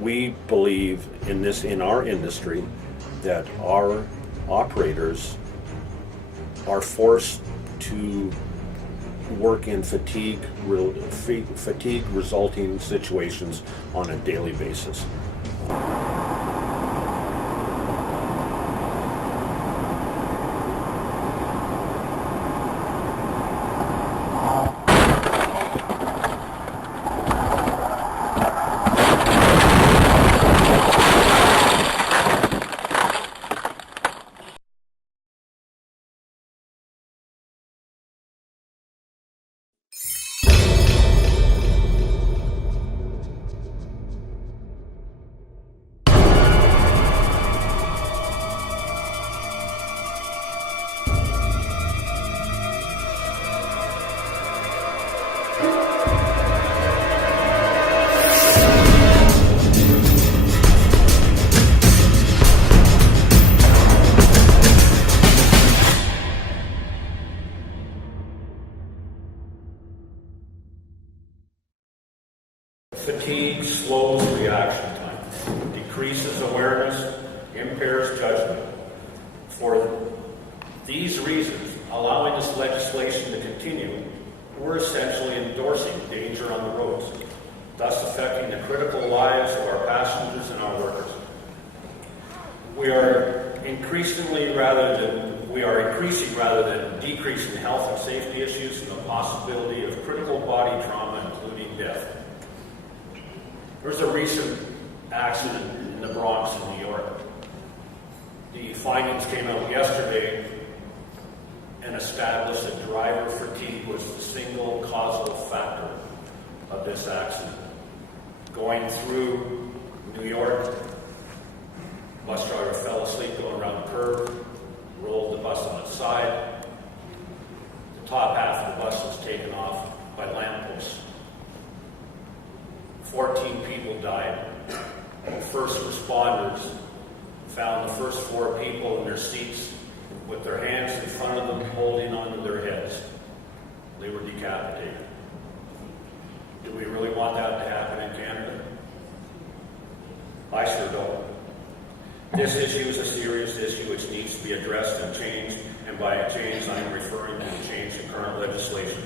we believe in our industry that our operators are forced to work in fatigue resulting situations on a daily basis. Fatigue slows reaction time, decreases awareness, impairs judgment. For these reasons, allowing this legislation to continue, we're essentially endorsing danger on the roads, thus affecting the critical lives of our passengers and our workers. We are increasing rather than decreasing health and safety issues and the possibility of critical body trauma, including death. There was a recent accident in the Bronx in New York. The findings came out yesterday and established that driver fatigue was the single causal factor of this accident. Going through New York, the bus driver fell asleep going around the curve, rolled the bus on its side. The top half of the bus was taken off by lampposts. 14 people died. First responders found the first 4 people in their seats with their hands in front of them holding onto their heads. They were decapitated. Do we really want that to happen in Canada? I sure don't. This issue is a serious issue which needs to be addressed and changed, and by a change I'm referring to a change in current legislation.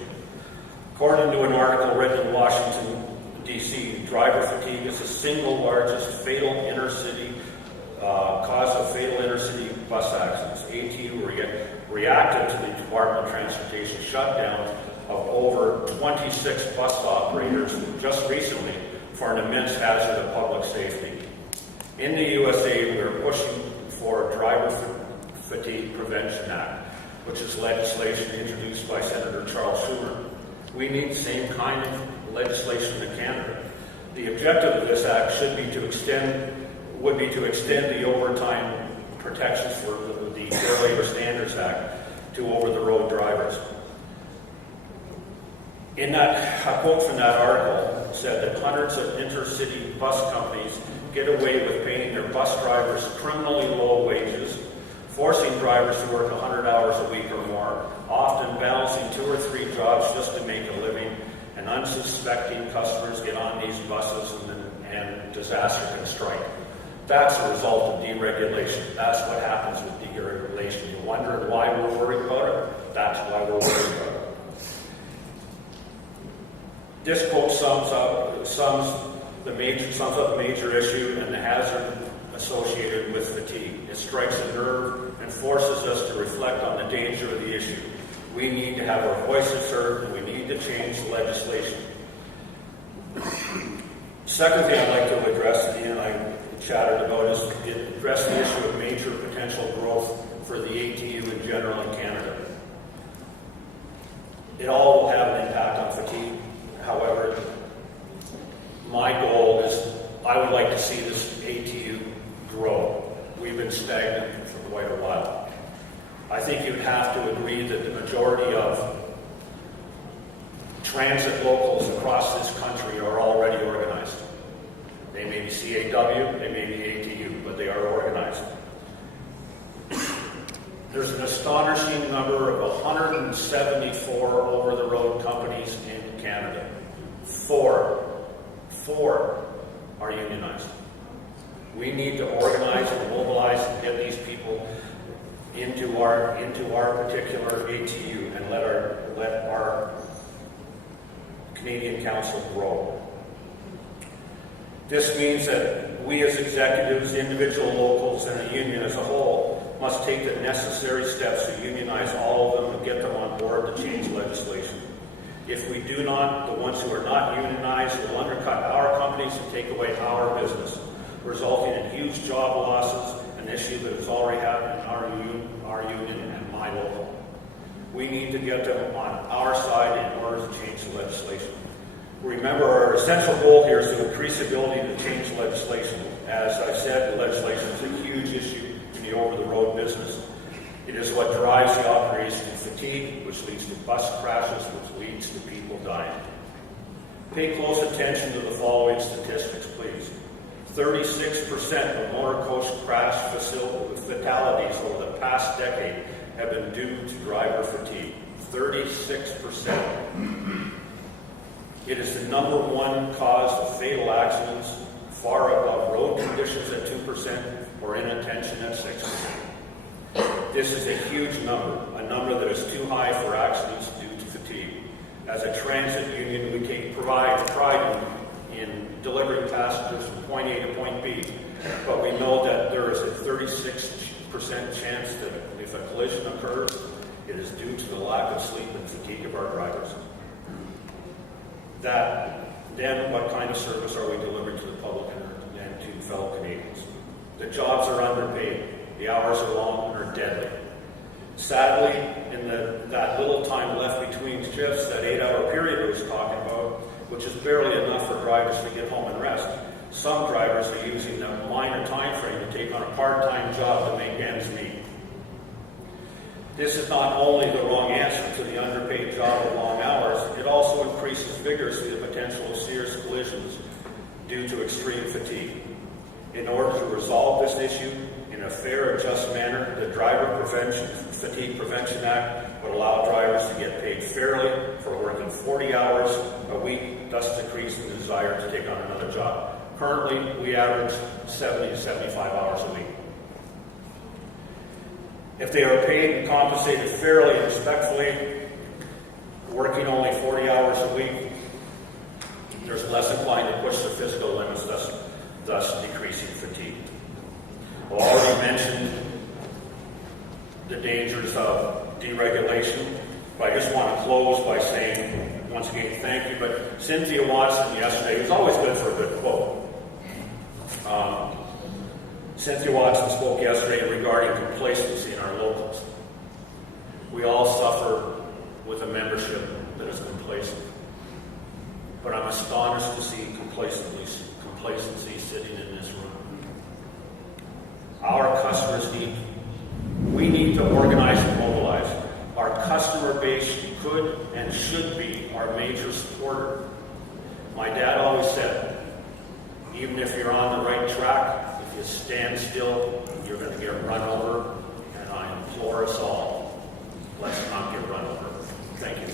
According to an article written in Washington, D.C., driver fatigue is the single largest fatal inner-city cause of fatal inner-city bus accidents. ATU reacted to the Department of Transportation shutdown of over 26 bus operators just recently for an immense hazard of public safety. In the USA, we are pushing for a Driver Fatigue Prevention Act, which is legislation introduced by Senator Charles Schumer. We need the same kind of legislation in Canada. The objective of this act would be to extend the overtime protections for the Fair Labor Standards Act to over-the-road drivers. A quote from that article said that hundreds of intercity bus companies get away with paying their bus drivers criminally low wages, forcing drivers to work 100 hours a week or more, often balancing 2 or 3 jobs just to make a living, and unsuspecting customers get on these buses and disaster can strike. That's a result of deregulation. That's what happens with deregulation. You wonder why we're worried about it? That's why we're worried about it. This quote sums up the major issue and the hazard associated with fatigue. It strikes a nerve and forces us to reflect on the danger of the issue. We need to have our voices heard, and we need to change the legislation. Second thing I'd like to address, and I chatted about, is address the issue of major potential growth for the ATU in general in Canada. It all will have an impact on fatigue. However, my goal is I would like to see this ATU grow. We've been stagnant for quite a while. I think you'd have to agree that the majority of transit locals across this country are already organized. They may be CAW, they may be ATU, but they are organized. There's an astonishing number of 174 over-the-road companies in Canada. Four are unionized. We need to organize and mobilize and get these people into our particular ATU and let our Canadian Council grow. This means that we as executives, individual locals, and the union as a whole must take the necessary steps to unionize all of them and get them on board to change legislation. If we do not, the ones who are not unionized will undercut our companies and take away our business, resulting in huge job losses, an issue that has already happened in our union and my local. We need to get them on our side in order to change the legislation. Remember, our essential goal here is to increase the ability to change legislation. As I said, the legislation is a huge issue in the over-the-road business. It is what drives the operation fatigue, which leads to bus crashes, which leads to people dying. Pay close attention to the following statistics, please. 36% of motor coach crash fatalities over the past decade have been due to driver fatigue. 36%. It is the number one cause of fatal accidents, far above road conditions at 2% or inattention at 6%. This is a huge number, a number that is too high for accidents due to fatigue. As a transit union, we take pride in delivering passengers from point A to point B, but we know that there is a 36% chance that if a collision occurs, it is due to the lack of sleep and fatigue of our drivers. Then what kind of service are we delivering to the public and to fellow Canadians? The jobs are underpaid, the hours are long and are deadly. Sadly, in that little time left between shifts, that 8-hour period I was talking about, which is barely enough for drivers to get home and rest, some drivers are using that minor time frame to take on a part-time job to make ends meet. This is not only the wrong answer to the underpaid job and long hours, it also increases vigorously the potential of serious collisions due to extreme fatigue. In order to resolve this issue in a fair and just manner, the Fatigue Prevention Act would allow drivers to get paid fairly for working 40 hours a week, thus decreasing the desire to take on another job. Currently, we average 70 to 75 hours a week. If they are paid and compensated fairly and respectfully, working only 40 hours a week, there's less inclined to push the physical limits, thus decreasing fatigue. I've already mentioned the dangers of deregulation, but I just want to close by saying, once again, thank you. But Cynthia Watson yesterday, it was always good for a good quote. Cynthia Watson spoke yesterday regarding complacency in our locals. We all suffer with a membership that is complacent. But I'm astonished to see complacency sitting in this room. Our customers we need to organize and mobilize. Our customer base could and should be our major supporter. My dad always said, even if you're on the right track, if you stand still, you're going to get run over, and I implore us all, let's not get run over. Thank you.